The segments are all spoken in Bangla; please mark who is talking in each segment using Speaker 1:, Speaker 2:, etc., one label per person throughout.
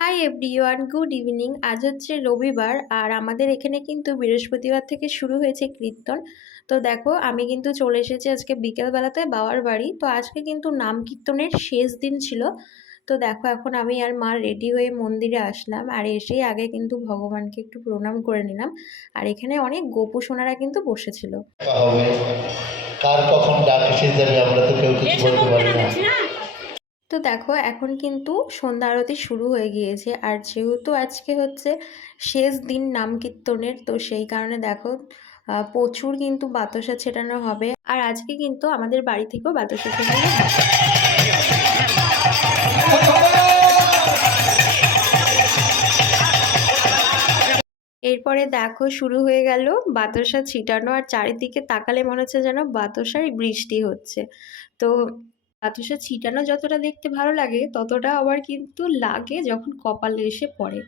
Speaker 1: হাই এভরিওয়ান গুড ইভিনিং আজ হচ্ছে রবিবার আর আমাদের এখানে কিন্তু বৃহস্পতিবার থেকে শুরু হয়েছে কীর্তন। তো দেখো আমি কিন্তু চলে এসেছি আজকে বিকেলবেলাতে বাবার বাড়ি। তো আজকে কিন্তু নাম কীর্তনের শেষ দিন ছিল। তো দেখো এখন আমি আর মা রেডি হয়ে মন্দিরে আসলাম আর এসেই আগে কিন্তু ভগবানকে একটু প্রণাম করে নিলাম। আর এখানে অনেক গোপু সোনারা কিন্তু বসেছিল।
Speaker 2: কার কখন ডাক এসে যাবে আমরা তো কেউ কিছু বলতে পারি না?
Speaker 1: তো দেখো এখন কিন্তু সন্ধ্যা আরতি শুরু হয়ে গিয়েছে। আর যেহেতু আজকে হচ্ছে শেষ দিন নাম কীর্তনের, তো সেই কারণে দেখো প্রচুর কিন্তু বাতাসা ছেটানো হবে। আর আজকে কিন্তু আমাদের বাড়ি থেকেও বাতাসা ছেটানো এরপরে দেখো শুরু হয়ে গেল বাতাসা ছিটানো। আর চারিদিকে তাকালে মনে হচ্ছে যেন বাতাসার বৃষ্টি হচ্ছে। তো বাতাসা ছিটানো যতটা দেখতে ভালো লাগে, ততটা আবার কিন্তু লাগে যখন কপালে এসে পড়ে।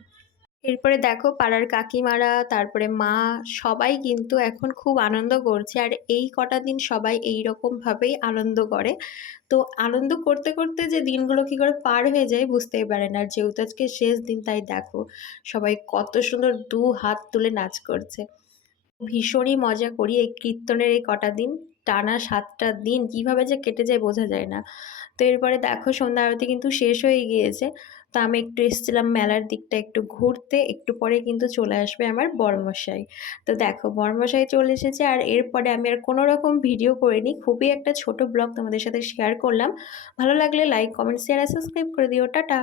Speaker 1: এরপরে দেখো পাড়ার কাকিমারা, তারপরে মা, সবাই কিন্তু এখন খুব আনন্দ করছে। আর এই কটা দিন সবাই এই রকমভাবেই আনন্দ করে। তো আনন্দ করতে করতে যে দিনগুলো কী করে পার হয়ে যায় বুঝতেই পারে না। আর যেহেতু আজকে শেষ দিন, তাই দেখো সবাই কত সুন্দর দু হাত তুলে নাচ করছে। ভীষণই মজা করি এই কীর্তনের এই কটা দিন। টানা সাতটা দিন কীভাবে যে কেটে যায় বোঝা যায় না। তো এরপরে দেখো সন্ধ্যা আরতি কিন্তু শেষ হয়ে গিয়েছে। তো আমি একটু এসেছিলাম মেলার দিকটা একটু ঘুরতে, একটু পরে কিন্তু চলে আসবে আমার বড়মশাই তো দেখো বড়মশাই চলে এসেছে আর এরপরে আমি আর কোনো রকম ভিডিও করিনি, খুবই একটা ছোট ব্লগ তোমাদের সাথে শেয়ার করলাম। ভালো লাগলে লাইক কমেন্ট শেয়ার আর সাবস্ক্রাইব করে দিও। টাটা!